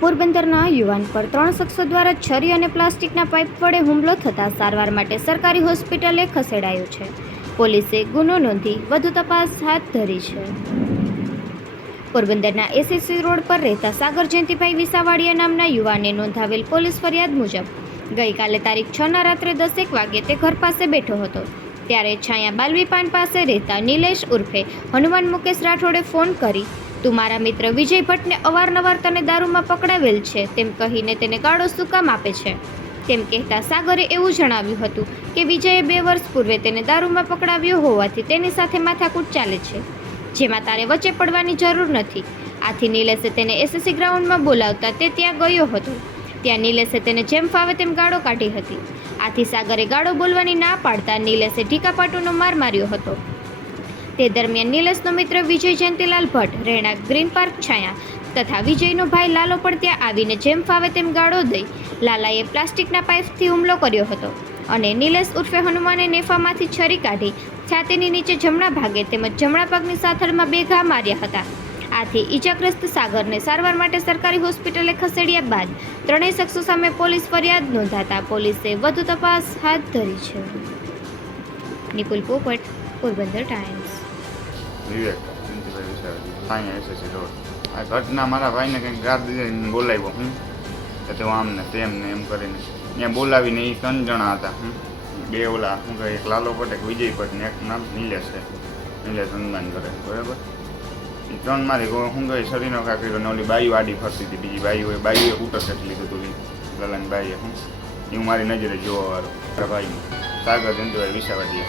પોરબંદરના યુવાન પર ત્રણ શખ્સો દ્વારા છરી અને પ્લાસ્ટિકના પાઇપ વડે હુમલો થતાં સારવાર માટે સરકારી હોસ્પિટલે ખસેડાયો છે. પોલીસે ગુનો નોંધી વધુ તપાસ હાથ ધરી છે. પોરબંદરના એસએસસી રોડ પર રહેતા સાગર જયંતિભાઈ વિસાવાડિયા નામના યુવાને નોંધાવેલ પોલીસ ફરિયાદ મુજબ, ગઈકાલે તારીખ છના રાત્રે દસેક વાગે તે ઘર પાસે બેઠો હતો. ત્યારે છાયા બાલવીપાન પાસે રહેતા નિલેશ ઉર્ફે હનુમાન મુકેશ રાઠોડે ફોન કરી તું મારા મિત્ર વિજય ભટ્ટને અવારનવાર તને દારૂમાં પકડાવેલ છે, તેમ કહીને તેને ગાળો શું કામ આપે છે. તેમ કહેતા સાગરે એવું જણાવ્યું હતું કે વિજયે બે વર્ષ પૂર્વે તેને દારૂમાં પકડાવ્યો હોવાથી તેની સાથે માથાકૂટ ચાલે છે. જેમાં તારે વચ્ચે પડવાની જરૂર નથી. આથી નિલેશે તેને એસએસસી ગ્રાઉન્ડમાં બોલાવતા તે ત્યાં ગયો હતો. ત્યાં નિલેશે તેને જેમ ફાવે તેમ ગાળો કાઢી હતી. આથી સાગરે ગાળો બોલવાની ના પાડતા નિલેશે ઢીકાપાટુનો માર માર્યો હતો. તે દરમિયાન નીલસનો મિત્ર વિજય જયંતિલાલ ભટ્ટ રહેણાંક ગ્રીન પાર્ક છાયા તથા વિજયનો ભાઈ લાલો પણ ત્યાં આવીને જેમ ફાવે તેમ ગાળો દઈ લાલાએ પ્લાસ્ટિકના પાઇપથી હુમલો કર્યો હતો અને નીલેશ ઉર્ફે હનુમાને નેફામાંથી છરી કાઢી છાતીની નીચે જમણા ભાગે તેમજ જમણા પગની સાથળમાં બે ઘા માર્યા હતા. આથી ઈજાગ્રસ્ત સાગરને સારવાર માટે સરકારી હોસ્પિટલે ખસેડ્યા બાદ ત્રણેય શખ્સો સામે પોલીસ ફરિયાદ નોંધાતા પોલીસે વધુ તપાસ હાથ ધરી છે. નિકુલ પોપટ પોરબંદર ટાઈમ્સ. વિવેક જયંતિભાઈ વિશાળ અહીંયા એસએસસી રોડ આ ઘટના મારા ભાઈને કંઈક ગાડી બોલાવ્યો હું તું આમ ને તેમ ને એમ કરીને. ત્યાં બોલાવીને એ ત્રણ જણા હતા. બે ઓલા શું કહે એક લાલો ભટ્ટ એક વિજય ભટ્ટ ને એક નામ નિલેશ છે. નિલેશ હનુમાન કરે, બરાબર? એ ત્રણ ગો- શું કહે શરીરનો કાંકરી ને ઓલી બાઈ વાડી ફરતી હતી, બીજી બાઈ હોય, બાઈએ ઉટર સેટ લીધું હતું લલન બાઈએ હું એ હું મારી નજરે જોવા વાળો, મારા ભાઈનું. સાગર જંતુભાઈ વિસાવાડીએ